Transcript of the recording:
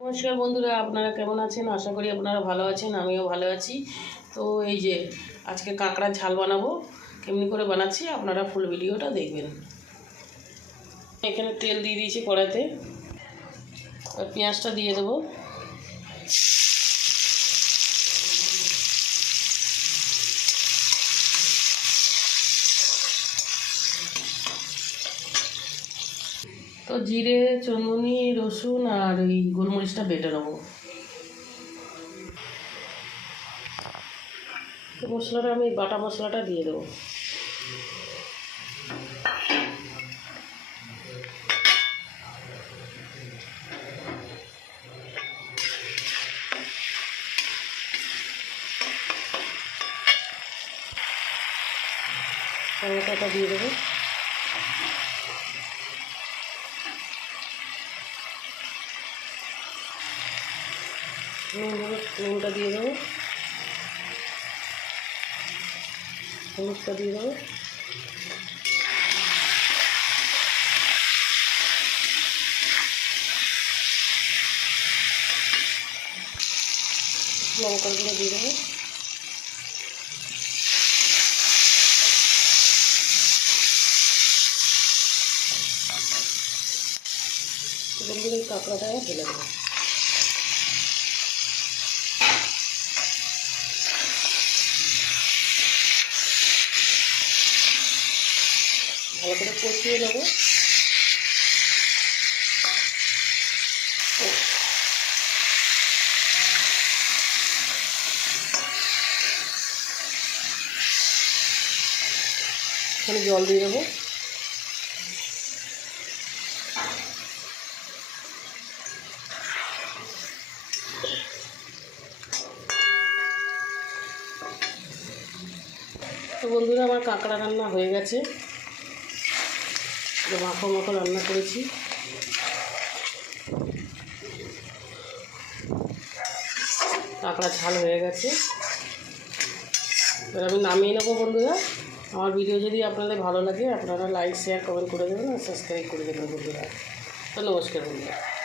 নমস্কার বন্ধুরা, আপনারা কেমন আছেন? আশা করি আপনারা ভালো আছেন, আমিও ভালো আছি। তো এই যে আজকে কাঁকড়ার ঝাল বানাবো, কেমনি করে বানাচ্ছি আপনারা ফুল ভিডিওটা দেখবেন। এখানে তেল দিয়ে দিয়েছি কড়াইতে, আর পেঁয়াজটা দিয়ে দেবো। তো জিরে, চন্দনী, রসুন আর এই গোলমরিচটা বেটে নেবো। তো মশলাটা আমি বাটা মশলাটা দিয়ে দেবো। টমেটোটা দিয়ে দেবো। নুনটা দিয়ে দেবো, হলুদটা দিয়ে দেবো, লঙ্কাগুলো দিয়ে দেবো। এবার দিয়ে কাঁকড়াটা ঢেলে দেবো। ভালো করে কষিয়ে নেবো। এখানে জল দিয়ে দেবো। তো বন্ধুরা, আমার কাঁকড়া রান্না হয়ে গেছে। মাখো মাখো রান্না করেছি। কাঁকড়া ঝাল হয়ে গেছে। এবার আমি নামিয়ে নেবো। বন্ধুরা, আমার ভিডিও যদি আপনাদের ভালো লাগে আপনারা লাইক, শেয়ার, কমেন্ট করে দেবেন আর সাবস্ক্রাইব করে দেবেন বন্ধুরা। তো নমস্কার বন্ধুরা।